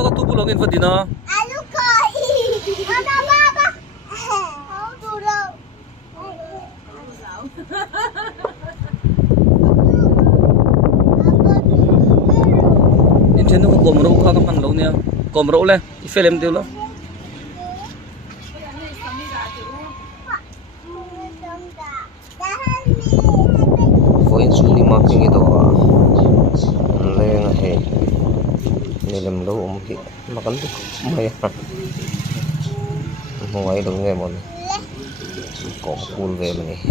Aga tu pulang info dina. Alu koi. Mama mama. Không đủ đâu. Trên nó có cồm rau khác các lâu nha. Cồm rau lên, phê lên tiêu lắm. Phối số đi mặc cái đó. Lên là hè. Này làm lâu ông kì, mà cắn được mày à? Ngoài đâu nghe một có cool về mà này.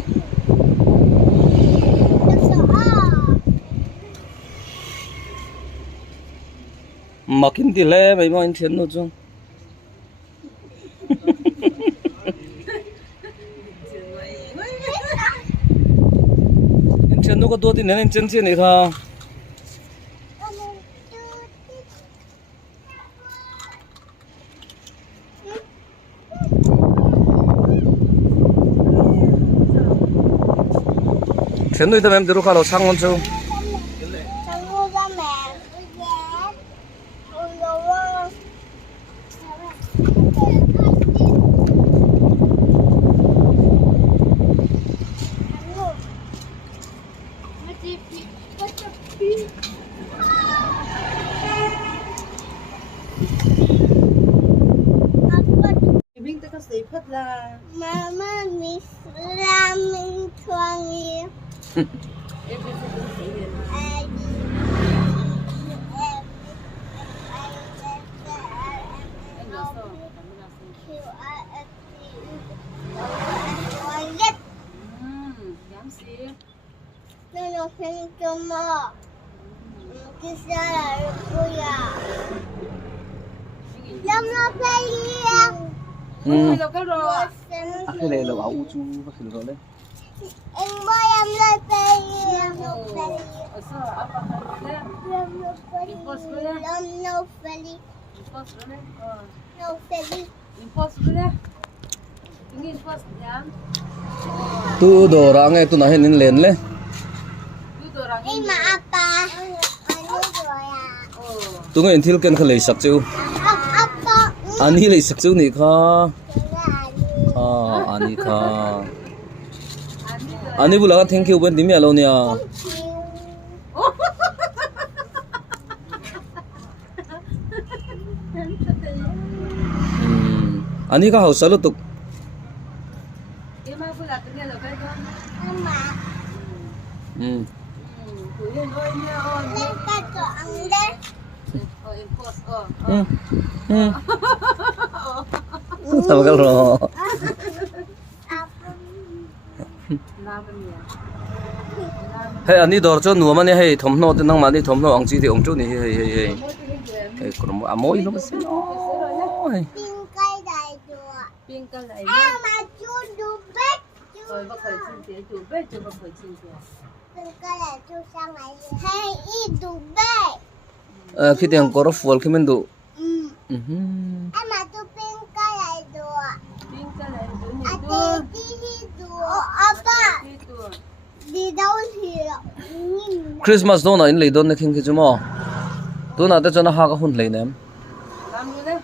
Makin ti le bai ma in thian no chung. In thian no ko do ti nen in chen chen ni kha. Thian noi ta mem diru kha lo sang on chu. Mama Miss Ramen Twangy. Nó không cho mơ. Cái sao là cô à? Lâm nó phải đi. Cái này là bảo u chu bác sĩ rồi đấy. Em bơi em lên phải đi. Lâm nó phải đi. Tu đồ ra nghe tu nói hình lên lên. Em mà apa? Anh rồi à? Tu nghe thiên cần khơi lấy sắc chiu. Apa? Anh hi lấy sắc chiu này kha. Ani kha. Ani bula thank you bên timi alo nia. Ani ka hausa lo tuk. Lên cái chỗ ăn đấy. Sao cái rồi. Hey, ani dor cho nuông mà nè, hey, thom nô, tên năng mà đi thom nô, ông chỉ thì ông chú nè, hey, còn một mối nó bớt Pin cây đại chùa. Mà chú đủ bếp. Pin cây đại chùa sang này. Hay ít đủ bếp. khi tiếng có phù khi mình đủ. Em mà chú pin cây đại chùa. Anh đi chùa. Apa? Đi đâu thì Christmas đó này lấy đón này kinh cái chứ mà. Tôi nói tới cho nó ha cái hôn lấy nè. Làm luôn đấy.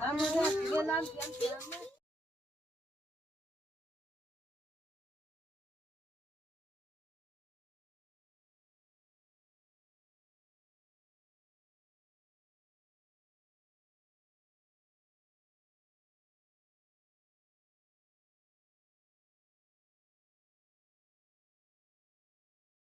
Làm luôn đấy.